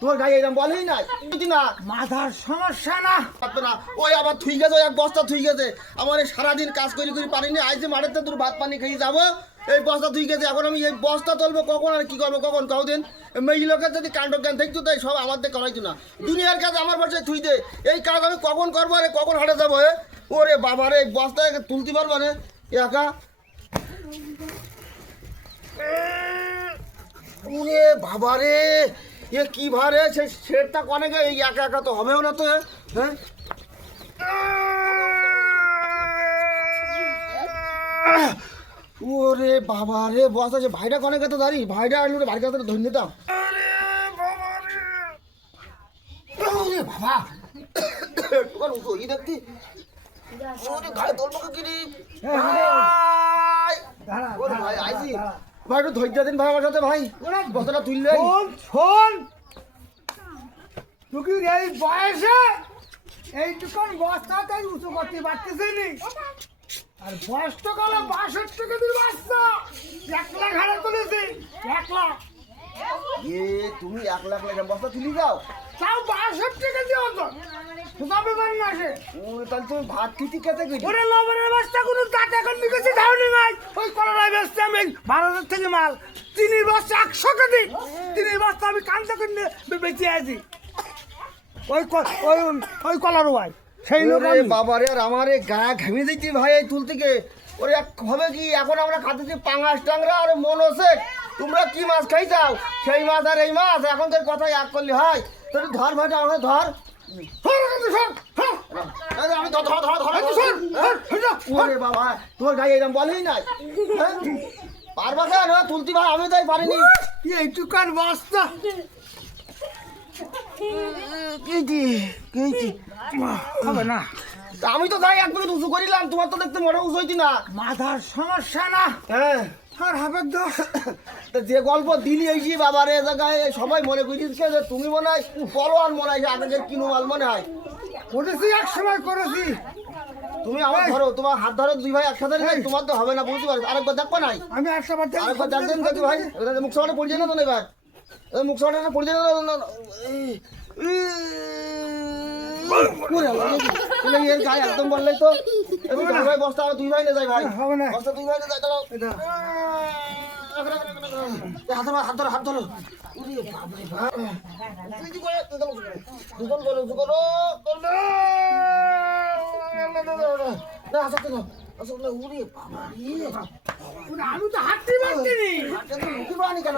তোর গায়ে এরকম বলেই নাই না, মাথার সমস্যা না। ওই আবার থুই গেছে, এক বস্তা থুই গেছে। আমার এই সারাদিন কাজ করি পারিনি, আজ যে মাঠেতে তোর ভাত পানি খেয়ে যাবো, এই বস্তা থুই গেছে। এখন আমি এই বস্তা তুলবো কখন আর কি করবো কখন কদিন? মেয়ে লোকের যদি কাণ্ড জ্ঞান থাকতো তাই সব আমার দিয়ে করাইতো না। দুনিয়ার কাজ আমার বাসায় থুই দে, এই কাজ আমি কখন করবো? আরে কখন হাটে যাবো? ওরে বাবা রে, বস্তা তুলতে পারবো না একা? ওরে বাবা রে, এ কি ভারে, সে সেটটা কনে গে? এই একা একা তো হবেও না তো। হ্যাঁ, ওরে বাবা রে, বস আছে ভাইটা কনে গে? তো দাঁড়ি ভাইটা আসলে ভাইয়ের কাছে ধরে নিতাম। ওরে বাবা, তোমার উঠো ই দেখতি, ওরে গায়ে তোর মুখে কিনি। ওরে ভাই আইসি, ভাই একটু ধৈর্য দিন ভাই আমার সাথে। ভাই বস্তাটা তুললে শোন, তুই এই বয়সে এইটুকুন বস্তাটাই উঁচু করতে পারতেছিস নি? আর বয়স তো গেল 62 কেজির বাচ্চা, 1 লাখ হারে তুলেছি, 1 লাখ। তুমি 1 লাখ লেখা বস্তা তুলি যাও, তাও 62 কেজি ওজন, যাবে বাড়ি আসে। তাহলে তুমি ভাত খেতে খেতে গেছি। ওরে লবণের বস্তা কোনো টাকা এখন নিকেছি ধারণি নাই। ওই কলরায় বেচতে আমি 12,000 থেকে মাল, চিনির বস্তা 100 কেজি, চিনির বস্তা আমি কান্দা করে বেঁচে আছি। ওই কলার ভাই সেই লোক বাবা রে, আর আমার গা ঘেমে দিচ্ছি ভাই এই তুল থেকে। ওরে হবে কি, এখন আমরা খাতেছি পাঙাশ টাংরা আর মন আছে। তোমরা কি মাছ খাই যাও? সেই মাছ আর এই মাছ এখনকার কথা এক করলে হয়? তোর ধর ভাইটা আমাকে ধর। আমি ধর বাবা, তোর গায়ে এরকম বলেই নাই। পারবা কেন তুলতি ভাই? আমি তাই পারিনি। এইটুকার বস্তা হবে না। আমি তো তাই এক মিনিট উঁচু করিলাম, তোমার তো দেখতে মনে উঁচু হইতি না। মাথার সমস্যা না। হ্যাঁ, আর হবে দোষ। যে গল্প দিলি এইছি বাবা রে, জায়গায় সবাই মনে করিসকে যে তুমি মনে হয় পলোয়ান, মনে হয় আগে কিনো মাল মনে হয়। করেছি, এক সময় করেছি। তুমি আমার ধরো, তোমার হাত ধরো, দুই ভাই একসাথে নেই, তোমার তো হবে না, বুঝতে পারছো? আরেকবার দেখবো নাই? আমি একবার দেখবেন দেখি ভাই, মুখ সামনে পড়ছে না তো? এবার মুখ সামনে পড়ছে না। গায়ে একদম বললেই তো ভাই বস্তা দুই ভাই না যায় ভাই, হবে না। বস্তা দুই ভাই না যায়। হাত ধরো, হাত ধরো। আমি তো হাঁটতে পারছি কেন